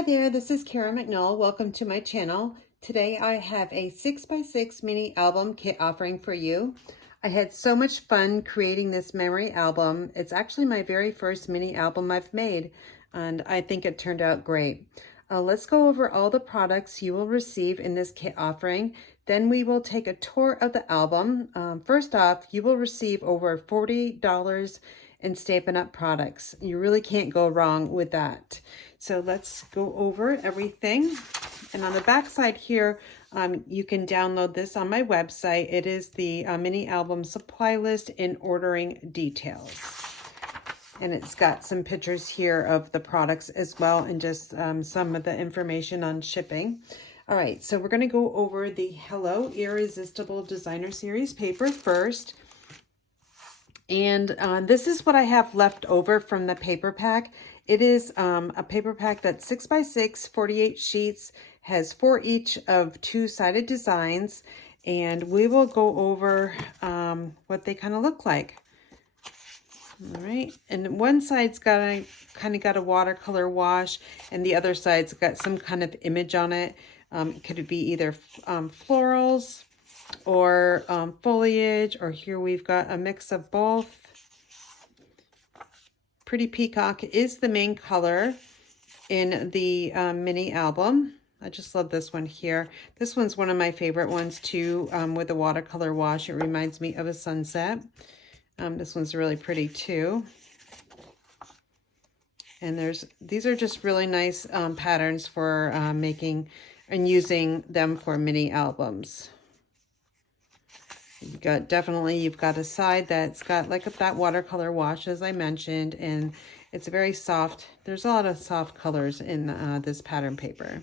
Hi there, this is Karen McNall. Welcome to my channel. Today I have a 6x6 mini album kit offering for you. I had so much fun creating this memory album. It's actually my very first mini album I've made, and I think it turned out great. Let's go over all the products you will receive in this kit offering. Then we will take a tour of the album. First off, you will receive over $40 in Stampin' Up! Products. You really can't go wrong with that. So let's go over everything. And on the back side here, you can download this on my website. It is the mini album supply list in ordering details. And it's got some pictures here of the products as well, and just some of the information on shipping. All right, so we're going to go over the Hello Irresistible Designer Series paper first. And this is what I have left over from the paper pack. It is a paper pack that's 6x6, 48 sheets, has 4 each of 2-sided designs, and we will go over what they kind of look like. All right, and one side's got a watercolor wash, and the other side's got some kind of image on it. It could be either florals or foliage, or here we've got a mix of both. Pretty Peacock is the main color in the mini album. I just love this one here. This one's one of my favorite ones too, with the watercolor wash. It reminds me of a sunset. This one's really pretty too. And these are just really nice patterns for making and using them for mini albums. You've got a side that's got like that watercolor wash, as I mentioned, and it's very soft. There's a lot of soft colors in this pattern paper.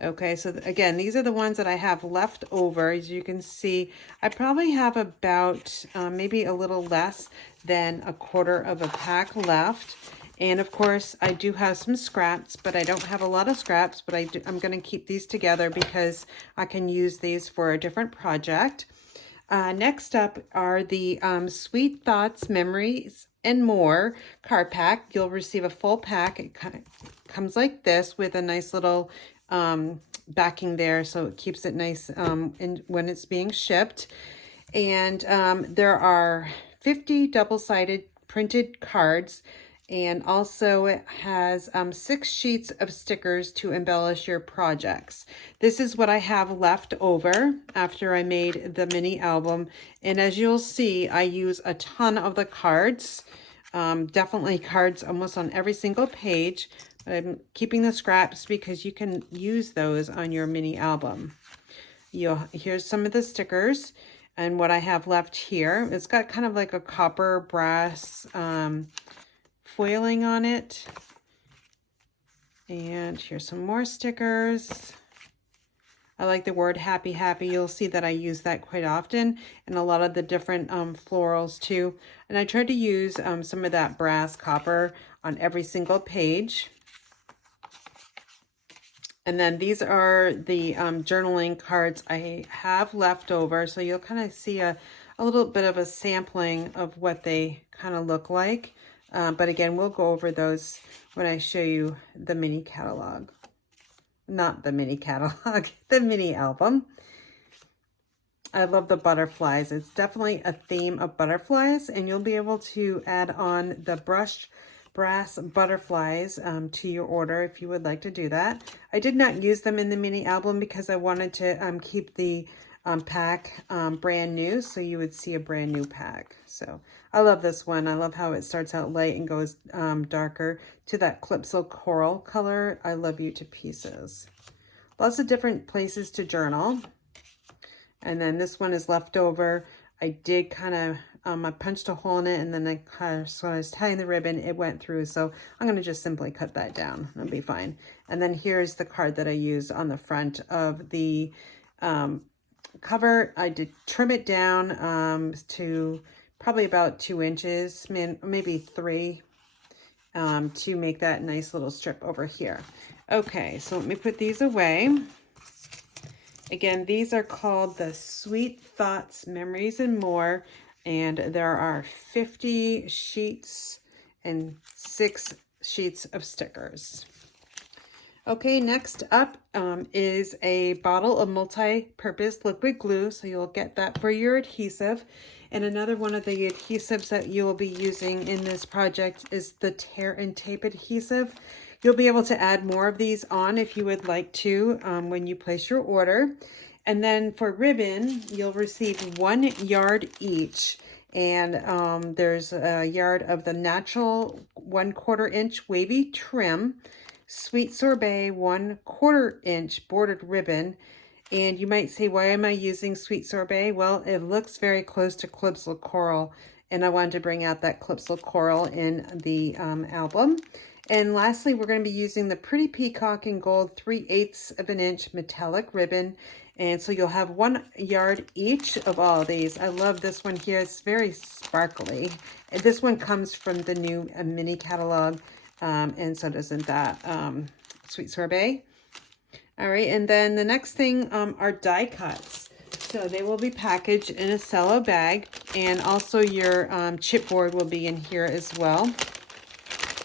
Okay, so again, these are the ones that I have left over. As you can see, I probably have about maybe a little less than a quarter of a pack left. And of course, I do have some scraps, but I don't have a lot of scraps, but I'm going to keep these together because I can use these for a different project. Next up are the Sweet Thoughts, Memories, and More card pack. You'll receive a full pack. It comes like this with a nice little backing there, so it keeps it nice when it's being shipped. And there are 50 double-sided printed cards. And also it has 6 sheets of stickers to embellish your projects. This is what I have left over after I made the mini album. And as you'll see, I use a ton of the cards. Definitely cards almost on every single page. But I'm keeping the scraps because you can use those on your mini album. Here's some of the stickers. And what I have left here, it's got kind of like a copper brass foiling on it. And here's some more stickers. I like the word happy happy. You'll see that I use that quite often in a lot of the different florals too. And I tried to use some of that brass copper on every single page. And then these are the journaling cards I have left over. So you'll kind of see a little bit of a sampling of what they kind of look like. But again, we'll go over those when I show you the mini catalog. Not the mini catalog, the mini album. I love the butterflies. It's definitely a theme of butterflies, and you'll be able to add on the brushed brass butterflies to your order if you would like to do that. I did not use them in the mini album because I wanted to keep the pack brand new, so you would see a brand new pack. So I love this one. I love how it starts out light and goes darker to that Calypso coral color. I love you to pieces. Lots of different places to journal. And then this one is left over. I did kind of I punched a hole in it, and then so I was tying the ribbon, it went through, so I'm going to just simply cut that down. That'll be fine. And then here's the card that I used on the front of the cover. I did trim it down to probably about 2 inches, maybe 3, to make that nice little strip over here. Okay, so let me put these away. Again, these are called the Sweet Thoughts, Memories, and More, and there are 50 sheets and 6 sheets of stickers. Okay, next up is a bottle of multi-purpose liquid glue. So you'll get that for your adhesive. And another one of the adhesives that you will be using in this project is the tear and tape adhesive. You'll be able to add more of these on if you would like to when you place your order. And then for ribbon, you'll receive 1 yard each. And there's a yard of the natural 1/4 inch wavy trim, Sweet Sorbet 1/4 inch bordered ribbon. And you might say, why am I using Sweet Sorbet? Well, it looks very close to Calypso Coral, and I wanted to bring out that Calypso Coral in the album. And lastly, we're going to be using the Pretty Peacock in Gold 3/8 of an inch metallic ribbon. And so you'll have 1 yard each of all of these. I love this one here. It's very sparkly. And this one comes from the new mini catalog. And so doesn't that Sweet Sorbet. All right, and then the next thing are die cuts. So they will be packaged in a cello bag, and also your chipboard will be in here as well.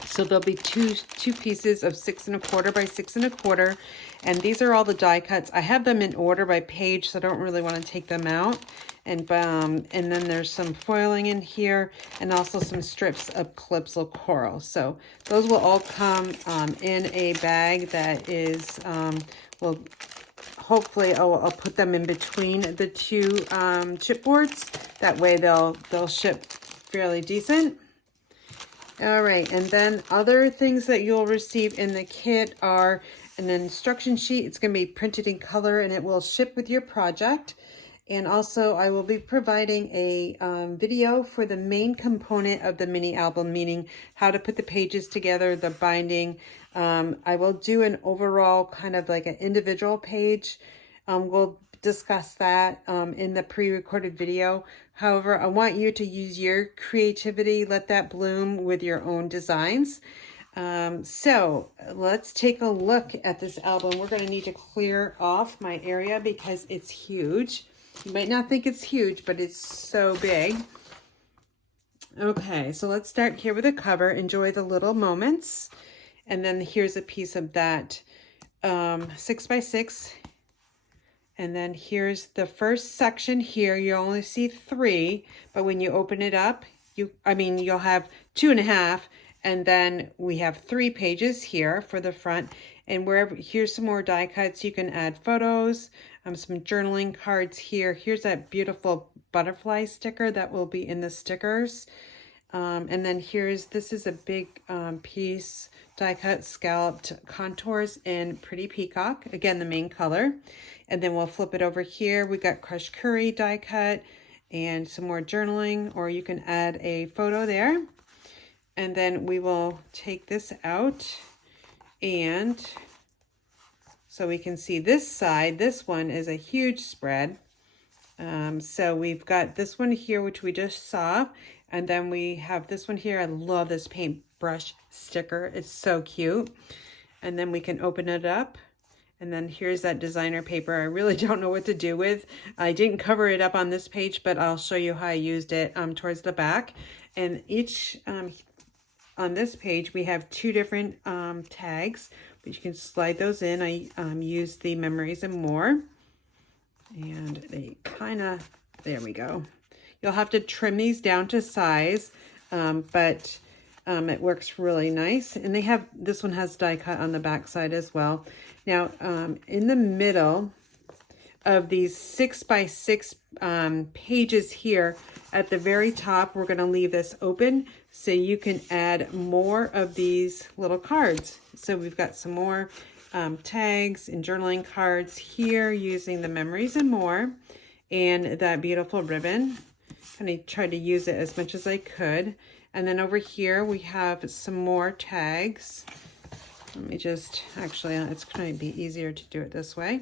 So there'll be two pieces of 6 1/4 by 6 1/4, and these are all the die cuts. I have them in order by page, so I don't really want to take them out. And then there's some foiling in here, and also some strips of Calypso Coral. So those will all come in a bag that is, well, hopefully I'll put them in between the two chipboards. That way they'll ship fairly decent. All right, and then other things that you'll receive in the kit are an instruction sheet. It's going to be printed in color, and it will ship with your project. And also, I will be providing a video for the main component of the mini album, meaning how to put the pages together, the binding. I will do an overall kind of like an individual page. We'll discuss that in the pre-recorded video. However, I want you to use your creativity, let that bloom with your own designs. So let's take a look at this album. We're going to need to clear off my area because it's huge. You might not think it's huge, but it's so big. Okay, so let's start here with a cover. Enjoy the little moments. And then here's a piece of that 6x6. And then here's the first section here. You only see 3, but when you open it up, you'll have 2.5, and then we have 3 pages here for the front. And here's some more die cuts. You can add photos, some journaling cards here. Here's that beautiful butterfly sticker that will be in the stickers. And then this is a big piece, die cut scalloped contours in Pretty Peacock, again, the main color. And then we'll flip it over here. We got crushed curry die cut and some more journaling, or you can add a photo there. And then we will take this out, and so we can see this side. This one is a huge spread. So we've got this one here, which we just saw. And then we have this one here. I love this paintbrush sticker. It's so cute. And then we can open it up. And then here's that designer paper. I really don't know what to do with. I didn't cover it up on this page, but I'll show you how I used it towards the back. And on this page, we have 2 different tags, but you can slide those in. I used the Memories and More. And they there we go. You'll have to trim these down to size, but it works really nice. And this one has die cut on the back side as well. Now, in the middle of these 6x6 pages here, at the very top, we're going to leave this open so you can add more of these little cards. So we've got some more tags and journaling cards here using the Memories and More and that beautiful ribbon. And I tried to use it as much as I could. And then over here we have some more tags. Let me actually, it's going to be easier to do it this way.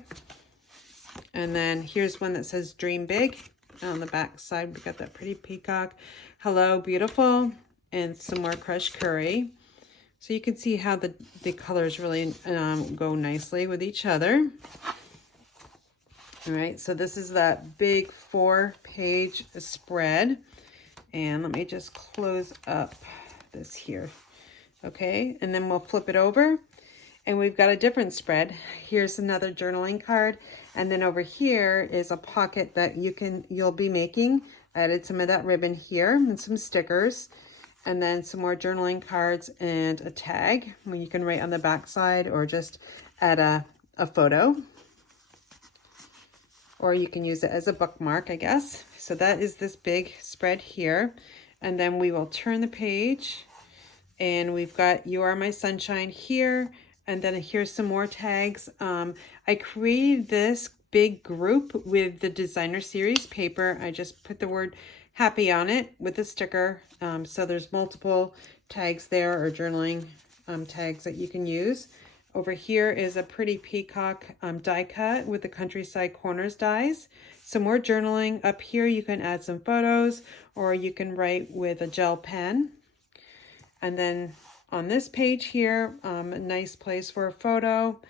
And then here's one that says Dream Big. On the back side, we got that Pretty Peacock, Hello Beautiful, and some more crushed curry. So you can see how the colors really go nicely with each other. All right, so this is that big 4-page spread. And let me just close up this here. Okay, and then we'll flip it over. And we've got a different spread. Here's another journaling card. And then over here is a pocket that you'll be making. I added some of that ribbon here and some stickers. And then some more journaling cards and a tag where you can write on the back side or just add a photo. Or you can use it as a bookmark, I guess. So that is this big spread here. And then we will turn the page and we've got You Are My Sunshine here. And then here's some more tags. I created this big group with the designer series paper. I just put the word happy on it with a sticker. So there's multiple tags there or journaling tags that you can use. Over here is a pretty peacock die cut with the Countryside Corners dies. Some more journaling. Up here you can add some photos or you can write with a gel pen. And then on this page here, a nice place for a photo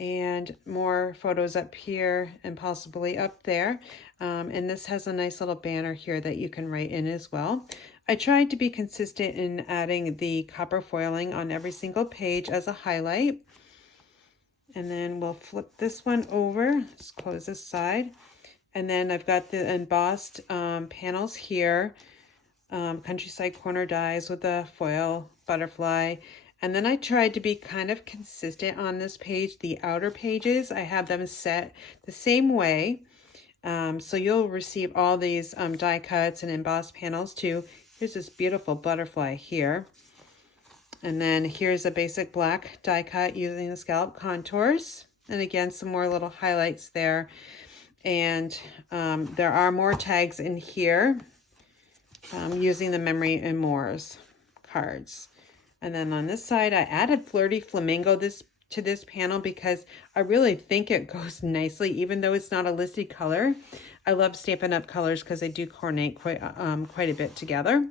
and more photos up here and possibly up there. And this has a nice little banner here that you can write in as well. I tried to be consistent in adding the copper foiling on every single page as a highlight. And then we'll flip this one over. Let's close this side. And then I've got the embossed panels here. Countryside Corner dies with a foil butterfly. And then I tried to be kind of consistent on this page. The outer pages, I have them set the same way. So you'll receive all these die cuts and embossed panels too. Here's this beautiful butterfly here. And then here's a basic black die cut using the scallop contours. And again, some more little highlights there. And there are more tags in here using the Memory and More's cards. And then on this side, I added Flirty Flamingo to this panel because I really think it goes nicely, even though it's not a listed color. I love Stampin' Up! Colors because they do coordinate quite a bit together.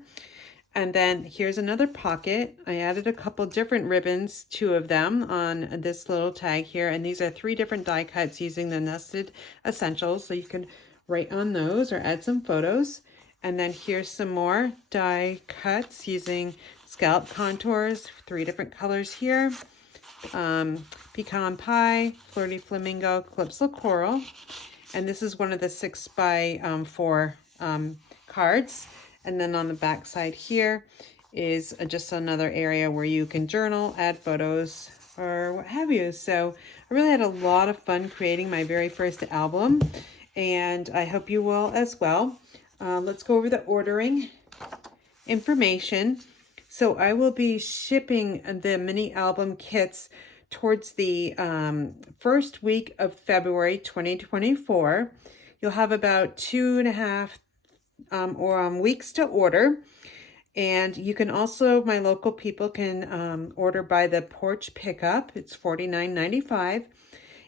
And then here's another pocket. I added a couple different ribbons, 2 of them on this little tag here. And these are 3 different die cuts using the Nested Essentials. So you can write on those or add some photos. And then here's some more die cuts using scallop contours, 3 different colors here. Pecan Pie, Flirty Flamingo, Calypso Coral. And this is one of the 6x4 cards. And then on the back side here is just another area where you can journal, add photos, or what have you. So I really had a lot of fun creating my very first album, and I hope you will as well. Let's go over the ordering information. So I will be shipping the mini album kits towards the first week of February 2024. You'll have about 2.5 weeks to order. And you can also, my local people can order by the porch pickup. It's $49.95.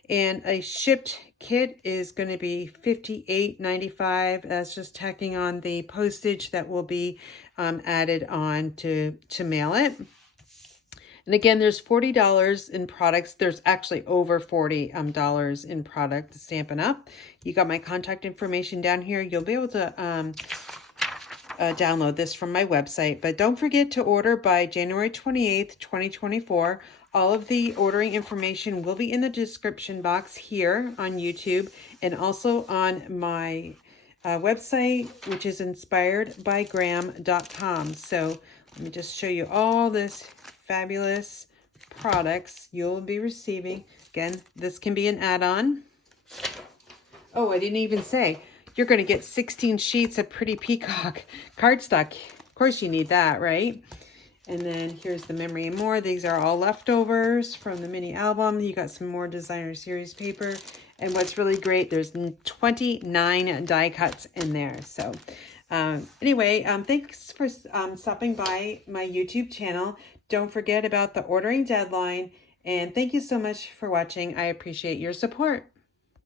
And a shipped kit is going to be $58.95. That's just tacking on the postage that will be added on to mail it. And again, there's $40 in products. There's actually over $40 in product Stampin' Up. You got my contact information down here. You'll be able to download this from my website. But don't forget to order by January 28th, 2024. All of the ordering information will be in the description box here on YouTube and also on my website, which is inspiredbygram.com. So let me just show you all this fabulous products you'll be receiving. Again, this can be an add-on. Oh, I didn't even say, you're going to get 16 sheets of Pretty Peacock cardstock. Of course you need that, right? And then here's the Memory and More. These are all leftovers from the mini album. You got some more designer series paper. And what's really great, there's 29 die cuts in there. So anyway, thanks for stopping by my YouTube channel. Don't forget about the ordering deadline. And thank you so much for watching. I appreciate your support.